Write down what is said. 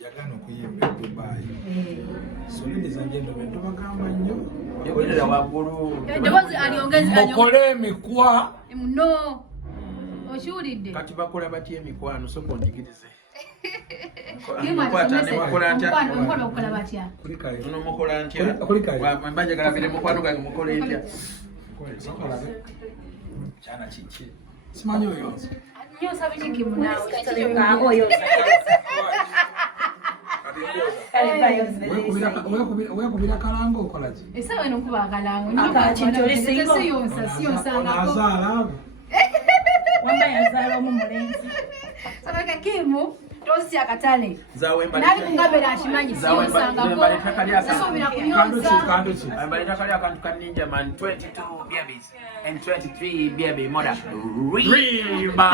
Yagano kuyimba Dubai. So ladies and gentlemen, tubagamba nnyo. Yogerera waggulu. Eddoboozi aliongeza. Mukole emikwa. No. Oshuulidde. Kati bakola batya emikwano soko onjigirize. Mukwano bakola batya. Kulikayo. Ono mukola ntya? Kulikayo. Mbanja galabire mukwano gange mukole ntya? Kyana kiki? Simanyi oyo. Nnyo sabi kikimu naawe. Wekubira kalango okola ki? Esawa eno kuba akalango. Siyonsangako. Wamba yazaala omulenzi. Sabaka Kimu tosi akatale. Zawemba. Nali kungabera ashimanyi siyonsangako. Sasomera kunyonsa. Kanduki. Ambalita kali akantu ka Ninja Man 22 babies and 23 baby mother. Reba.